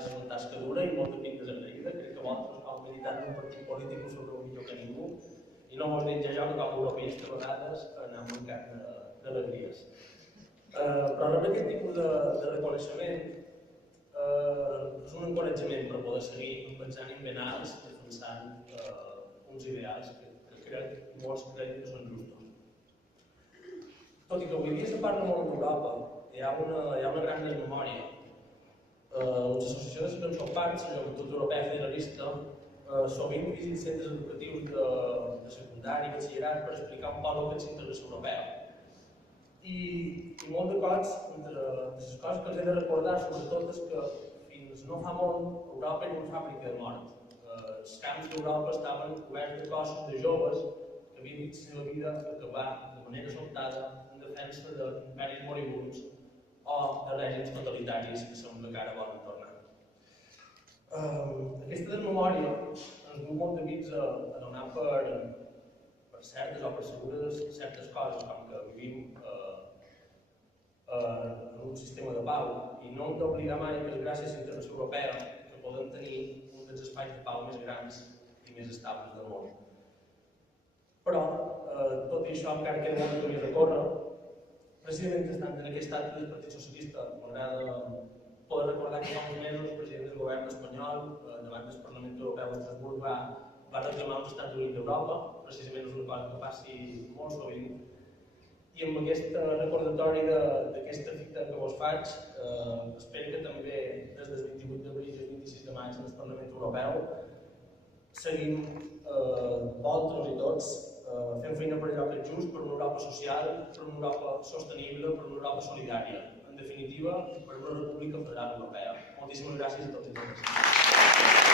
és una tasca dura i molt de pintes agraïda. Crec que vosaltres, al militant d'un partit polític, ho sabreu millor que ningú. I no mos veig jo que com a europeista a vegades anem mancant d'alegries. Però rebre aquest tipus de reconeixement és un encoratjament per poder seguir amb els ànims ben alts defensant uns ideals que crec i molts creiem que són justos. Tot i que avui dia se parla molt d'Europa, hi ha una gran desmemòria. L'associació de que en són parts, la Joventut Europea Federalista, sovint visiten centres educatius de secundari i batxillerat per explicar un poc el que és l'integració europea. I molt de cops, entre les coses que els he de recordar, sobretot, és que fins no fa molt Europa era una fàbrica de mort. Els camps d'Europa estaven coberts de cossos de joves que havien vist la seva vida acabar de manera sobtada en defensa d'imperis moribuns o de règims totalitaris que sembla que ara volen tornar. Aquesta desmemòria ens du molt de bits a donar per certes o per segures certes coses, com que vivim en un sistema de pau, i no hem d'oblidar mai que és gràcies a la integració europea que podem tenir un dels espais de pau més grans i més estables del món. Però, tot i això, encara queda molt de camí a recórrer. Precisament estant en aquest acte del Partit Socialista, m'agrada poder recordar que fa uns mesos el president del govern espanyol, davant del Parlament Europeu d'Estrasburg, va reclamar els Estats Units d'Europa, precisament és una cosa que passi molt sovint. I amb aquest recordatori d'aquesta fita que vos faig, espero que també des del 28 d'abril i el 26 de maig en el Parlament Europeu seguim vosaltres i tots fent feina per allò que és just, per una Europa social, per una Europa sostenible, per una Europa solidària. En definitiva, per una República Federal Europea. Moltíssimes gràcies a tots i totes.